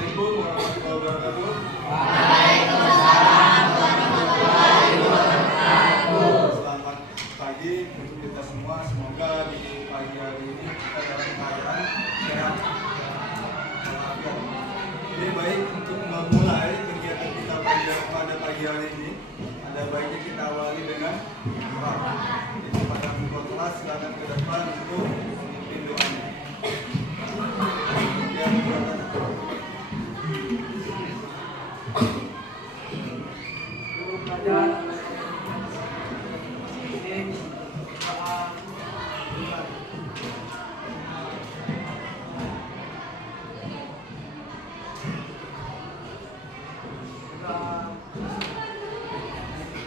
Assalamualaikum warahmatullahi wabarakatuh. Waalaikumsalam warahmatullahi wabarakatuh. Selamat pagi untuk kita semua. Semoga di pagi hari ini kita dalam keadaan sehat walafiat. Jadi baik untuk memulai kegiatan kita pada pagi hari ini, ada baiknya kita awali dengan doa. Jadi pada kelas silakan ke depan untuk memimpin doanya.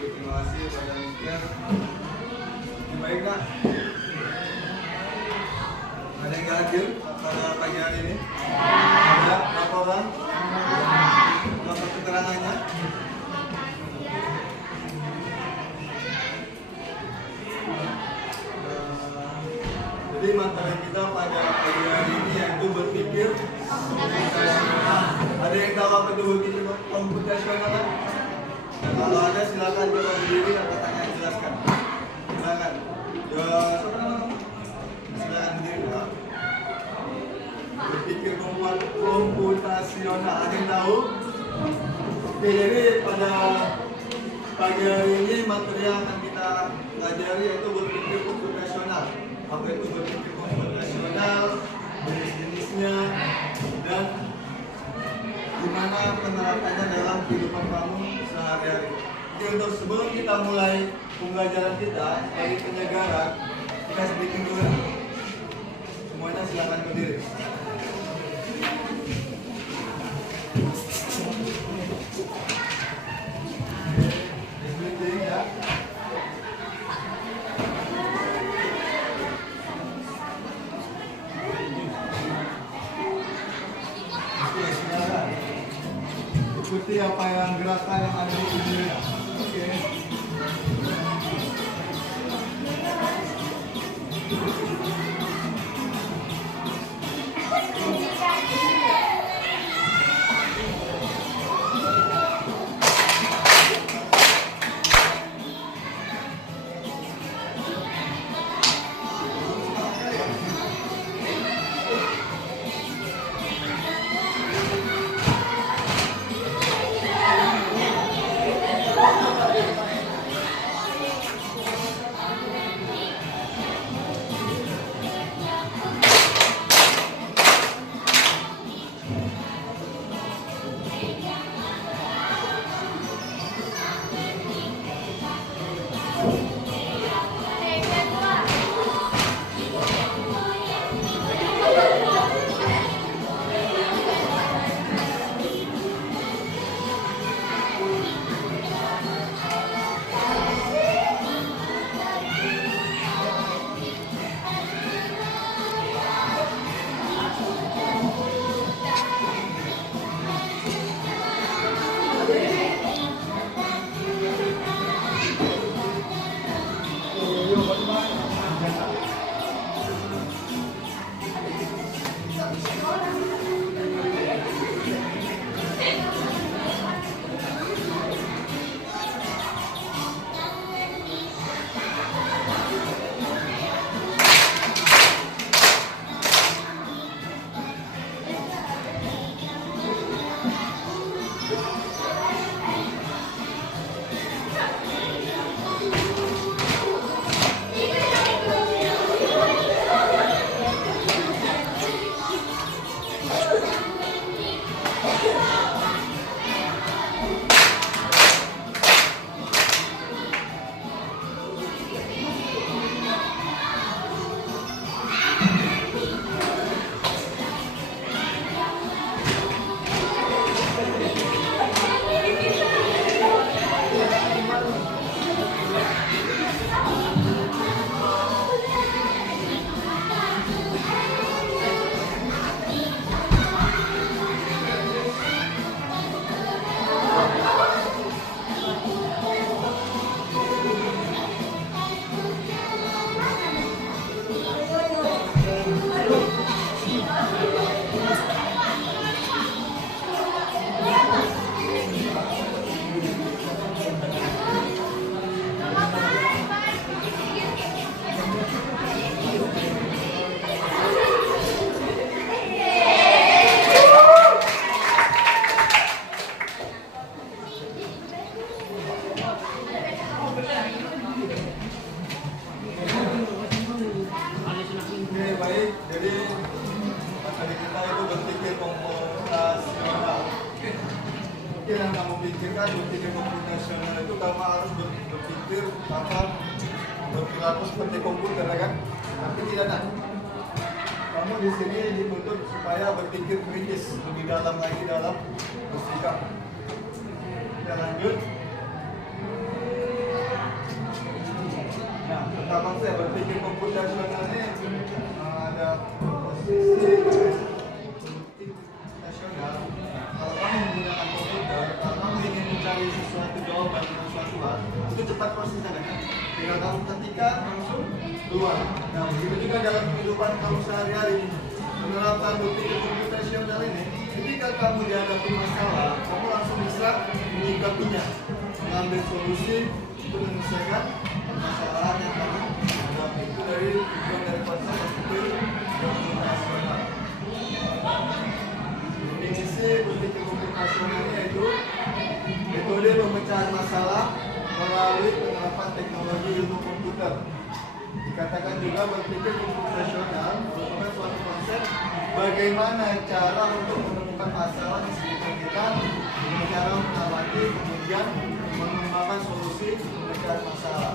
Terima kasih pada Mungkin. Baik Kak. Ada yang hadir pada pagi hari ini? Ada berapa orang? Berapa keterangannya? Jadi materi kita pada pagi hari ini yaitu berpikir komputasional. Ada yang tahu apa itu berpikir komputasional? Kalau ada silakan coba berdiri atau tanya jelaskan. Silakan. Silakan berdiri ya. Berpikir komputasional. Ada yang tahu? Oke, jadi pada pagi hari ini materi yang akan kita pelajari yaitu berpikir komputasional. Apa itu berpikir komputasional, jenis-jenisnya, dan gimana penerapannya dalam kehidupan kamu sehari-hari. Jadi untuk sebelum kita mulai pembelajaran kita sebagai penyegaran, kita sedikit dulu. Semuanya silakan berdiri. Ya. Ikuti apa yang gerakan yang ada di dunia. Oke. baik-baik. Jadi materi kita itu berpikir komputasional. Mungkin yang kamu pikirkan berpikir komputasional itu kamu harus berpikir berperilaku seperti komputer, ya kan? Tapi tidak nak. Kamu di sini dituntut supaya berpikir kritis lebih dalam lagi dalam bersikap. Kita lanjut. Nah, pertama saya berpikir komputasional ini ada posisi komputasional. Kalau kamu menggunakan komputer, kalau kamu ingin mencari sesuatu jawaban tentang suatu hal, itu cepat prosesnya kan? Tinggal kamu ketikkan langsung keluar. Nah, begitu juga dalam kehidupan kamu sehari-hari. Menerapkan berpikir komputasional ini, ketika kamu dihadapi masalah, kamu langsung bisa menyikapinya, mengambil solusi untuk menyelesaikan permasalahan yang kamu hadapi. Itu dari tujuan dari konsep berpikir komputasional. Definisi berpikir komputasional yaitu metode pemecahan masalah melalui penerapan teknologi ilmu komputer. Dikatakan juga berpikir komputasional merupakan suatu konsep bagaimana cara untuk menemukan masalah di sekitar kita dengan cara mengamati kemudian mengembangkan solusi pemecahan masalah.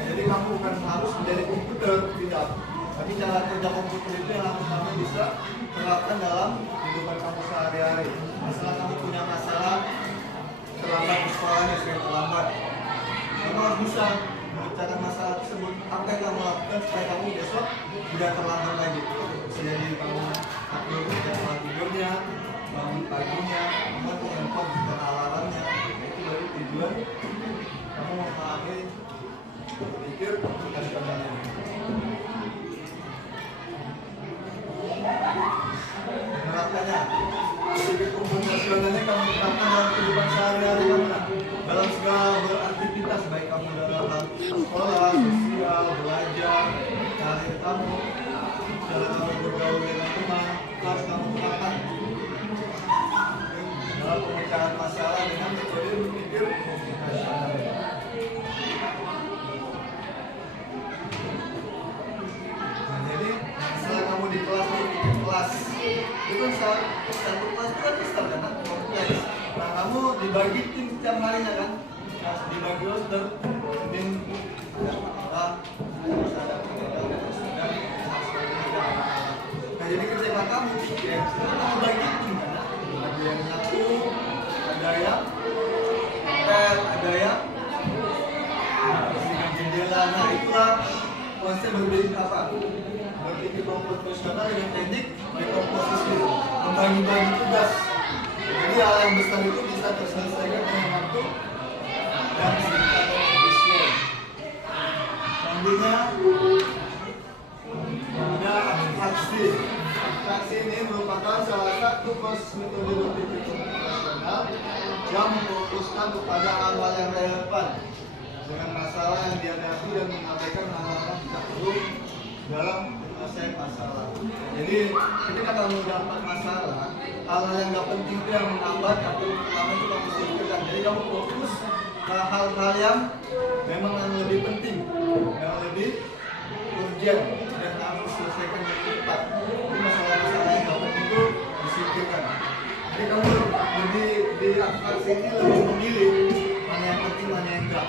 Jadi kamu bukan harus menjadi komputer, tidak. Tapi cara kerja komputer itu yang harus kamu bisa terapkan dalam kehidupan kamu sehari-hari. Misalnya kamu punya masalah terlambat di sekolahnya, sering terlambat, kamu harus bisa memecahkan masalah tersebut. Apa yang kamu lakukan supaya kamu besok tidak terlambat lagi? Bisa jadi kamu atur jadwal tidurnya, bangun paginya, kamu mengimpor juga alarmnya. Itu dari tujuan kamu memahami berpikir komputasional ini. Menerapkannya, berpikir komputasionalnya kamu terapkan dalam kehidupan sehari-hari kamu, dalam segala beraktivitas, baik kamu dalam hal sekolah, sosial, belajar, karir kamu, cara kamu bergaul dengan teman, harus kamu terapkan dalam pemecahan masalah dengan metode berpikir komputasional. Nah, jadi setelah kamu di kelas itu satu kelas itu kan besar kan, kompleks. Nah, kamu dibagi tim setiap harinya kan, nah, dibagi roster tim ada orang, ada sedang. Nah, jadi ketika kamu pikir, kamu bagi tim kan, ada yang nyapu, ada yang ada yang bersihkan jendela. Nah, itulah konsep berpikir apa? Berpikir komputasional dengan teknik dekomposisi, membagi-bagi tugas. Jadi hal yang besar itu bisa terselesaikan dengan waktu dan singkat dan efisien. Selanjutnya ada abstraksi. Abstraksi ini merupakan salah satu proses metode berpikir komputasional yang memfokuskan kepada hal-hal yang relevan dengan masalah yang dihadapi dan mengabaikan hal-hal yang tidak perlu dalam menyelesaikan masalah. Jadi ketika kamu dapat masalah, hal-hal yang nggak penting itu yang menghambat, tapi pertama itu kamu singkirkan. Jadi kamu fokus ke hal-hal yang memang yang lebih penting, yang lebih urgent dan harus selesaikan dengan cepat. Jadi masalah-masalah yang nggak penting itu disingkirkan. Jadi kamu di abstraksi ini lebih memilih mana yang penting, mana yang enggak.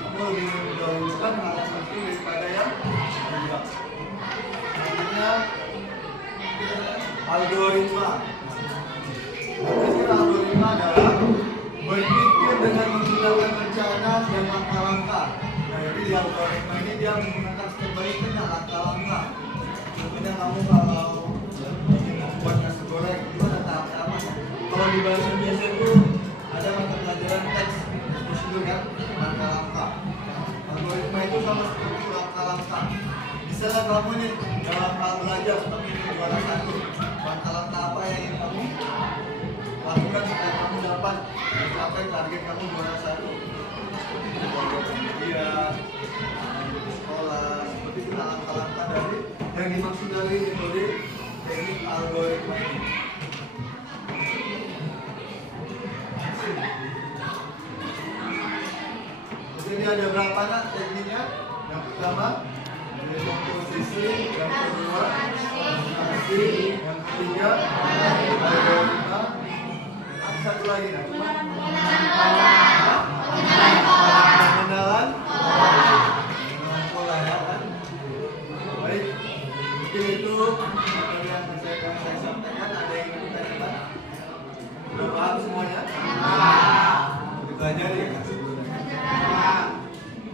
Kamu lebih mendahulukan hal yang penting daripada yang enggak. Selanjutnya algoritma. Algoritma adalah berpikir dengan menggunakan rencana dan langkah-langkah. Nah, jadi di algoritma ini dia menggunakan sebaliknya langkah-langkah. Contohnya kamu kalau ingin membuat nasi goreng, gimana tahapnya apa? Kalau di bahasa biasa itu ada mata pelajaran teks, prosedur kan, langkah-langkah. Algoritma itu sama seperti langkah-langkah. Misalnya kamu nih dalam hal belajar, tapi juara satu, langkah-langkah apa yang ingin kamu lakukan supaya kamu dapat mencapai target kamu juara satu? Iya, di sekolah, seperti itu langkah-langkah dari yang dimaksud dari metode teknik algoritma ini. Jadi ada berapa nak tekniknya? Yang pertama dekomposisi, yang kedua kedua kasih, yang ketiga kita satu lagi nah. Pengenalan pola ya kan. Baik, mungkin itu yang saya sampaikan. Ada yang ingin ditanyakan? Sudah paham semuanya? Belajar ya kan sebelumnya.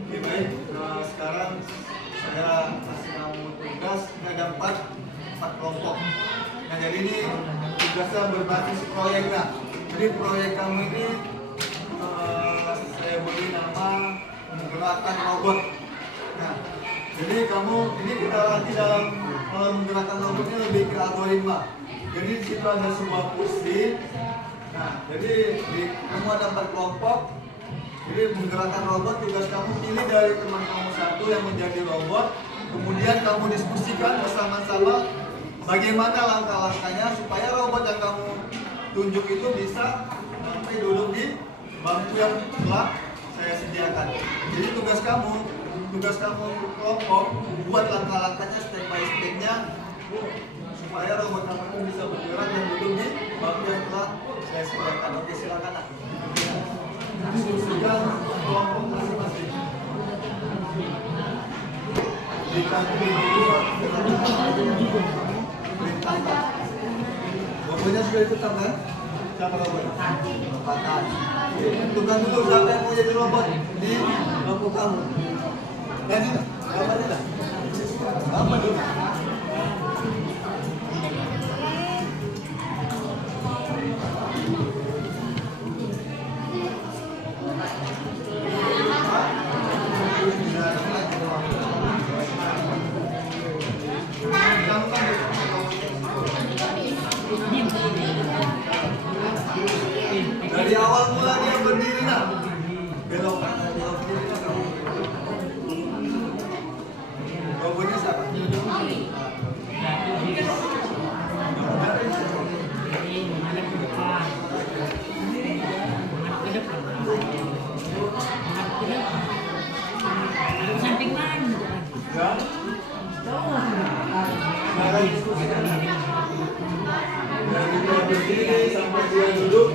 Oke baik, sekarang saya kasih kamu tugas. Ada empat kelompok. Nah jadi ini tugasnya berbasis proyek nah. Jadi proyek kamu ini saya beri nama menggerakkan robot. Nah, jadi kamu ini kita latih dalam menggerakkan robot ini lebih ke algoritma. Jadi di situ ada sebuah kursi. Nah, jadi kamu ada 4 kelompok. Jadi menggerakkan robot, tugas kamu pilih dari teman kamu satu yang menjadi robot. Kemudian kamu diskusikan bersama-sama bagaimana langkah-langkahnya supaya robot yang kamu tunjuk itu bisa sampai duduk di bangku yang telah saya sediakan. Jadi tugas kamu kelompok buat langkah-langkahnya step by step-nya supaya robot kamu itu bisa bergerak dan duduk di bangku yang telah saya sediakan. Oke, silakan. Diskusikan kelompok masing-masing. Dikasih dulu perintahkan. Pokoknya sudah ditentang kan? Siapa robotnya? Pakai. Tentukan dulu siapa yang mau jadi robot di kelompok kamu. Dan apa tidak? Apa dulu? Dari awal mula dia berdiri nah, belok kanan, belok kiri nah kamu. Robotnya siapa? Samping mana? Ya. Sekarang diskusikan. Dari dia berdiri sampai dia duduk.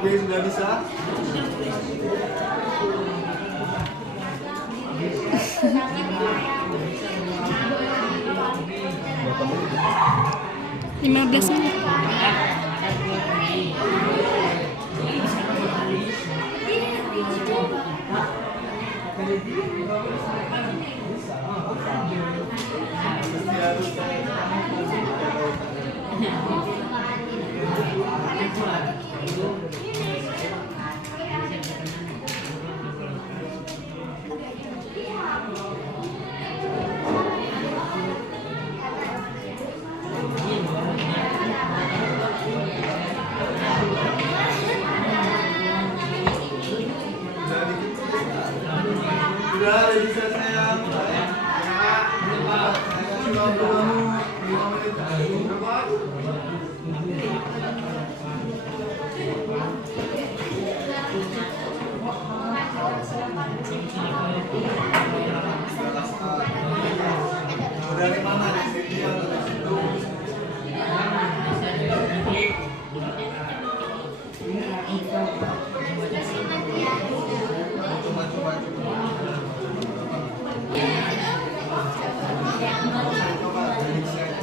Oke, sudah bisa? Lima belas menit. Sudah bisa saya mulai. Dari mana? Dari sini atau dari situ? Coba. Coba dari saya.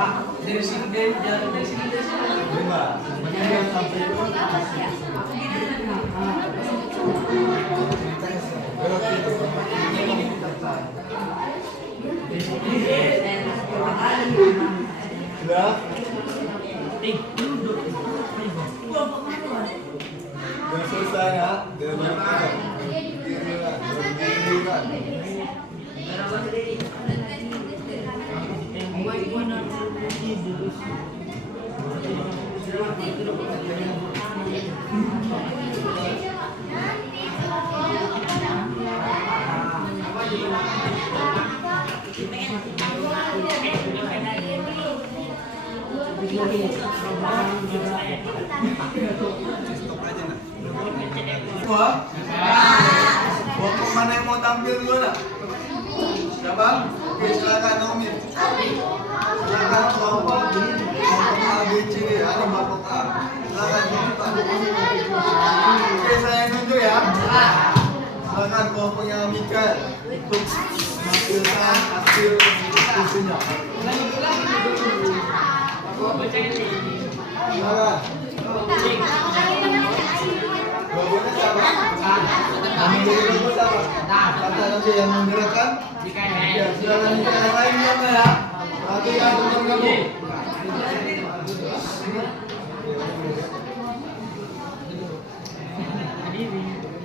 Dari sini dari sini. Enggak. Yang sampai itu sudah. Udah selesai ya. Semua? Kelompok mana yang mau tampil dulu nak? Siapa? Oke, silakan Naomi. Silakan kelompok A, B, C, D ya, di kelompok A. Silakan Oke, saya nunjuk ya. Silakan kelompoknya Mikael untuk menampilkan hasil diskusinya. Silakan. Logonya siapa? Menjadi logo siapa? Kata nanti yang menggerakkan. Ya, silakan yang lain ya. Nanti yang bergabung.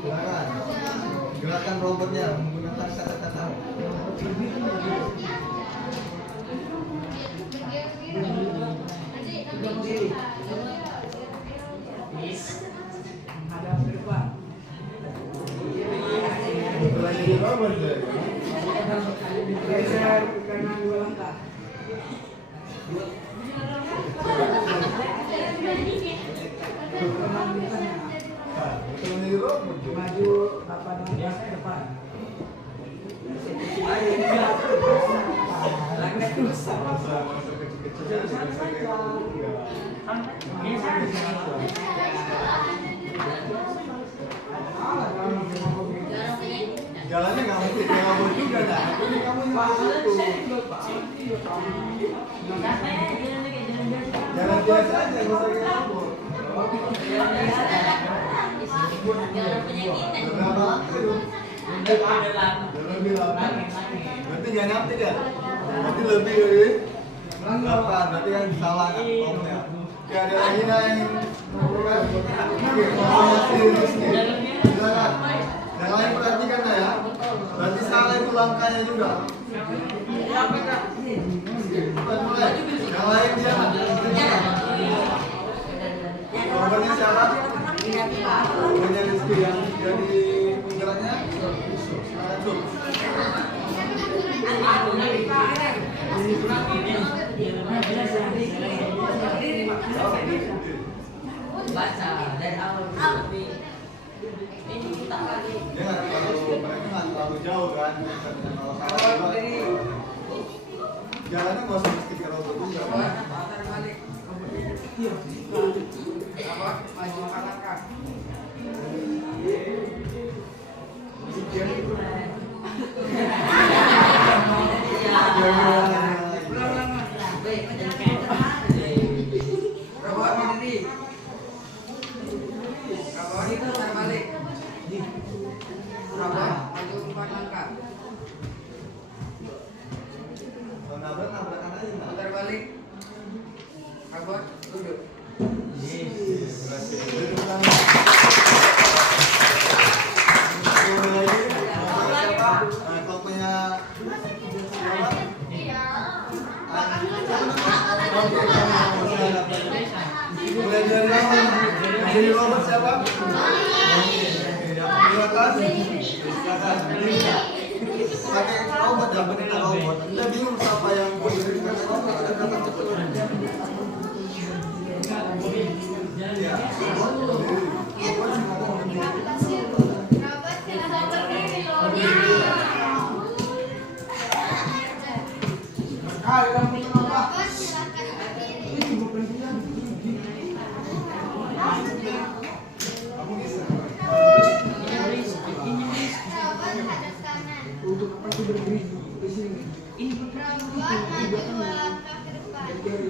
Silakan. Gerakan robotnya menggunakan kata-kata. Maju apa namanya ke depan. Langkah terus. Jalannya nggak mungkin kabur juga dah. Ini kamu jalan biasa aja, nggak usah kabur. Lebih lama. Berarti jangan nyampe ya. Berarti lebih dari 8. Berarti kan salah kan omnya. Oke, ada lagi yang silakan. Yang lain perhatikan ya. Berarti salah itu langkahnya juga. Bukan mulai. Yang lain dia. Korbannya siapa? Korbannya Rizky yang jadi penggeraknya. Silakan Cuk. Baca dari awal tapi ini kita lagi. Dia nggak terlalu, mereka nggak terlalu jauh kan. Kalau salah jalannya nggak usah mesti ke robot juga. Balik. Apa? Maju kanan. Nabrak-nabrakan aja. Putar balik. Kabur, duduk. Jadi robot siapa? Pakai robot ya, benar robot. Kita bingung siapa yang berdiri robot. Ya, Ya,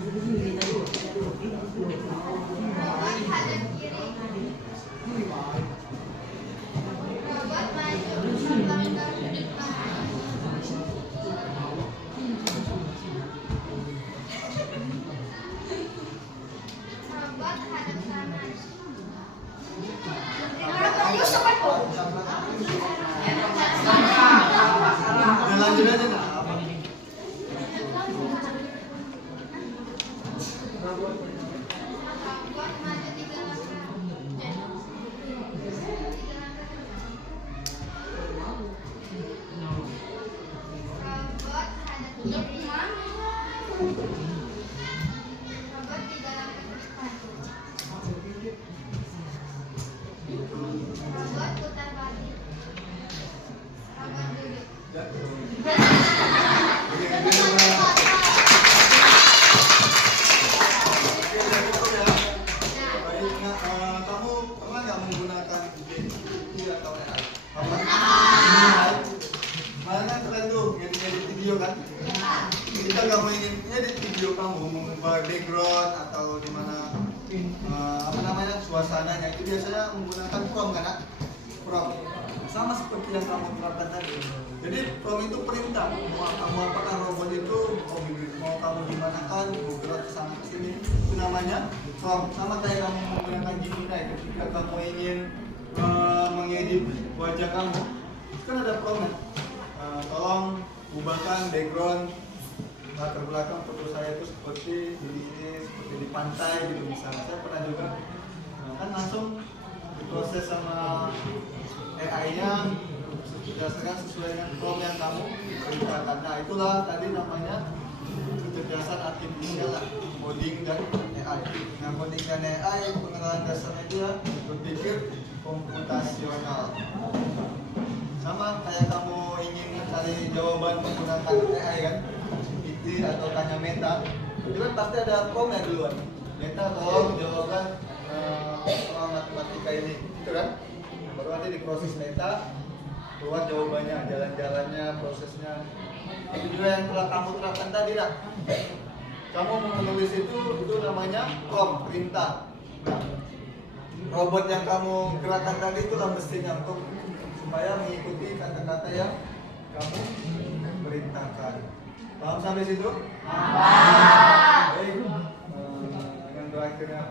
lanjut aja nah. Apa? Kamu pernah nggak menggunakan GPT atau AI? Apa? Mana keren tuh ngedit video kan? Kita kamu ingin edit video kamu mengubah background atau di mana apa namanya suasananya itu biasanya menggunakan prompt kan? Prompt sama seperti yang kamu terapkan tadi. Jadi prompt itu perintah. Mau kamu apakah robot itu mau kamu gimana kan? Mau gerak ke sana ke sini itu namanya prompt. Sama kayak kamu menggunakan Gemini ketika kamu ingin mengedit wajah kamu kan ada prompt. Tolong ubahkan background latar belakang foto saya itu seperti di sini, seperti di pantai gitu misalnya. Saya pernah juga kan langsung diproses sama AI-nya berdasarkan sesuai dengan prompt yang kamu perintahkan. Nah itulah tadi namanya kecerdasan artifisial lah, coding dan AI. Nah coding dan AI pengenalan dasarnya itu ya berpikir komputasional. Sama kayak kamu ingin mencari jawaban menggunakan AI kan, GPT atau tanya Meta, itu kan pasti ada prompt-nya duluan. Meta tolong jawaban soal matematika ini, gitu kan? Baru nanti diproses Meta, keluar jawabannya, jalan-jalannya, prosesnya. Itu juga yang telah kamu terapkan tadi lah. Kamu menulis itu namanya prompt, perintah. Nah, robot yang kamu gerakan tadi itulah mestinya untuk supaya mengikuti kata-kata yang kamu perintahkan. Paham sampai situ? Baik. Dengan berakhirnya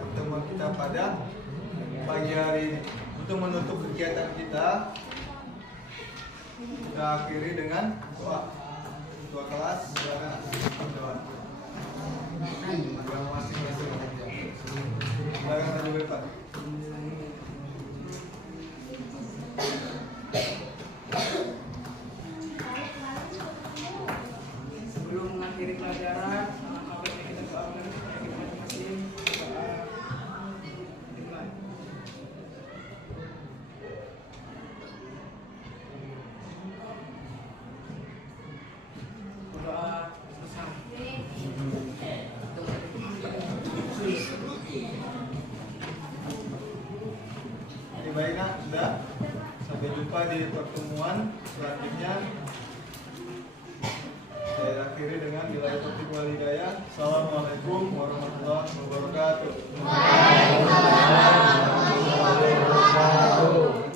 pertemuan kita pada pagi hari ini. Untuk menutup kegiatan kita akhiri dengan doa. Doa kelas dan doa. Yang masing-masing. Silakan tanya Bapak. Sebelum mengakhiri pelajaran, mari kita doakan kita masing-masing. Doa dimulai. Doa bersama. Baik nak, sudah. Sampai jumpa di pertemuan selanjutnya. Saya akhiri dengan bila taufiq wal hidayah. Assalamualaikum warahmatullahi wabarakatuh.